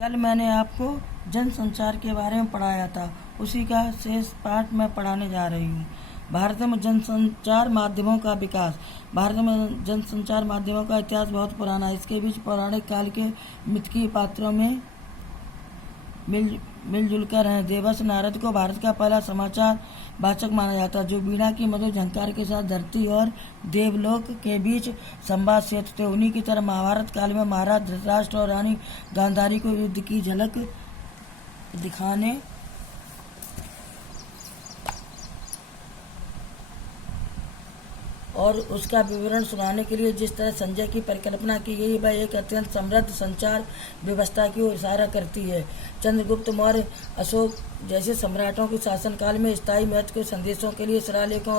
कल मैंने आपको जनसंचार के बारे में पढ़ाया था, उसी का शेष पाठ मैं पढ़ाने जा रही हूँ। भारत में जनसंचार माध्यमों का विकास। भारत में जनसंचार माध्यमों का इतिहास बहुत पुराना है। इसके बीच पौराणिक काल के मिथकीय पात्रों में मिलजुल कर हैं। देवर्षि नारद को भारत का पहला समाचार वाचक माना जाता है, जो बीड़ा की मधुर झंकार के साथ धरती और देवलोक के बीच संवाद सेतु थे। उन्हीं की तरह महाभारत काल में महाराज धृतराष्ट्र और रानी गांधारी को युद्ध की झलक दिखाने और उसका विवरण सुनाने के लिए जिस तरह संजय की परिकल्पना की गई, वह एक अत्यंत समृद्ध संचार व्यवस्था की ओर इशारा करती है। चंद्रगुप्त मौर्य, अशोक जैसे सम्राटों के शासनकाल में स्थायी महत्व के संदेशों के लिए शिलालेखों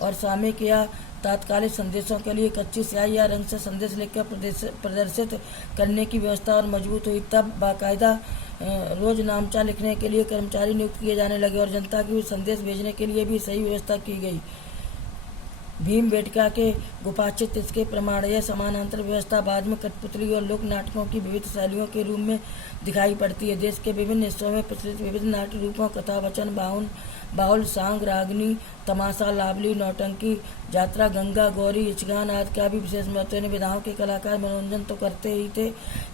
और सामयिक या तात्कालिक संदेशों के लिए कच्ची स्याही या रंग से संदेश लिखकर प्रदर्शित करने की व्यवस्था और मजबूत हुई। तब बाकायदा रोज नामचा लिखने के लिए कर्मचारी नियुक्त किए जाने लगे और जनता की संदेश भेजने के लिए भी सही व्यवस्था की गई। भीमबेटका के गुफाचित्र इसके प्रमाण। यह समानांतर व्यवस्था बाद में कठपुतली और लोक नाटकों की विविध शैलियों के रूप में दिखाई पड़ती है। देश के विभिन्न हिस्सों में प्रचलित विविध नाट्य रूपों कथा वचन, बाउल, सांग, रागनी, तमाशा, लावली, नौटंकी, जात्रा, गंगा गौरी, यक्षगान आदि का भी विशेष महत्व है। विधाओं के कलाकार मनोरंजन तो करते ही थे,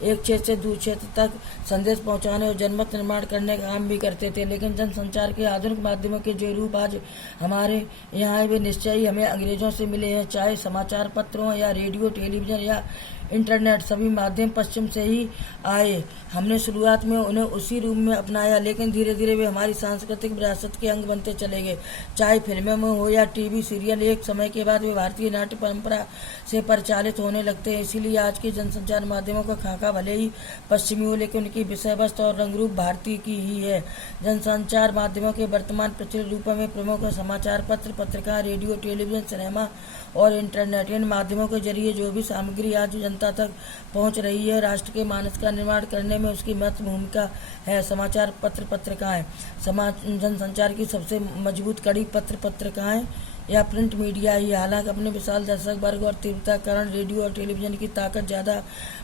एक क्षेत्र से दूसरे क्षेत्र तक संदेश पहुंचाने और जनमत निर्माण करने का काम भी करते थे। लेकिन जनसंचार के आधुनिक माध्यमों के जो रूप आज हमारे यहाँ वे निश्चय ही हमें अंग्रेजों से मिले हैं। चाहे समाचार पत्रों या रेडियो, टेलीविजन या इंटरनेट, सभी माध्यम पश्चिम से ही आए। हमने शुरुआत में उन्हें उसी रूप में अपनाया, लेकिन धीरे धीरे वे हमारी सांस्कृतिक विरासत के अंग बनते चले गए। चाहे फिल्मों में हो या टीवी सीरियल, एक समय के बाद वे भारतीय नाट्य परंपरा से परिचालित होने लगते हैं। इसीलिए आज के जनसंचार माध्यमों का खाका भले ही पश्चिमी हो, लेकिन उनकी विषय वस्तु और रंग रूप भारतीय की ही है। जनसंचार माध्यमों के वर्तमान प्रचलित रूपों में प्रमुख समाचार पत्र, पत्रिका, रेडियो, टेलीविजन, सिनेमा और इंटरनेट। इन माध्यमों के जरिए जो भी सामग्री आज जनता तक पहुंच रही है, राष्ट्र के मानस का निर्माण करने में उसकी महत्वपूर्ण भूमिका है। समाचार पत्र पत्रिकाएं। जनसंचार की सबसे मजबूत कड़ी पत्र पत्रिकाएं या प्रिंट मीडिया ही। हालांकि अपने विशाल दर्शक वर्ग और तीव्रता के कारण रेडियो और टेलीविजन की ताकत ज़्यादा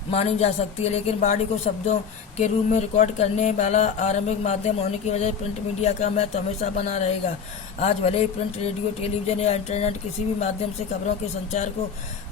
मानी जा सकती है, लेकिन वाणी को शब्दों के रूप में रिकॉर्ड करने वाला आरंभिक माध्यम होने की वजह प्रिंट मीडिया का महत्व हमेशा बना रहेगा। आज भले ही प्रिंट, रेडियो, टेलीविजन या इंटरनेट किसी भी माध्यम से खबरों के संचार को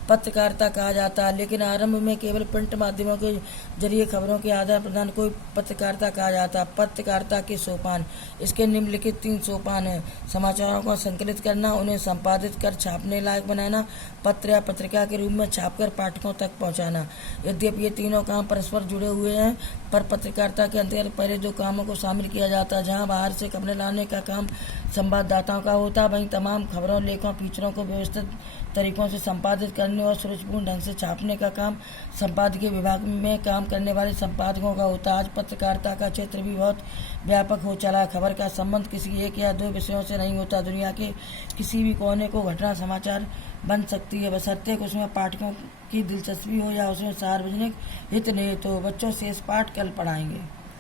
पत्रकारिता कहा जाता है, लेकिन आरंभ में केवल प्रिंट माध्यमों के जरिए खबरों के आदान प्रदान को पत्रकारिता कहा जाता है। पत्रकारिता के सोपान। इसके निम्नलिखित 3 सोपान हैं। समाचारों को संकलित करना, उन्हें संपादित कर छापने लायक बनाना, पत्र या पत्रिका के रूप में छापकर पाठकों तक पहुंचाना। यद्यपि ये तीनों काम परस्पर जुड़े हुए हैं, पर पत्रकारिता के अंतर्गत पहले 2 कामों को शामिल किया जाता है। जहां बाहर से खबरें लाने का काम संवाददाताओं का होता है, वहीं तमाम खबरों, लेखों, फीचरों को व्यवस्थित तरीकों से संपादित करने और सुरुचिपूर्ण ढंग से छापने का काम संपादकीय विभाग में काम करने वाले संपादकों का होता है। आज पत्रकारिता का क्षेत्र भी बहुत व्यापक हो चला है। खबर का संबंध किसी एक या 2 विषयों से नहीं होता। दुनिया के किसी भी कोने को घटना समाचार बन सकती है, बशर्ते कि उसमें पाठकों की दिलचस्पी हो या उसमें सार्वजनिक हित नहीं। तो बच्चों से इस पाठ कल पढ़ाएंगे।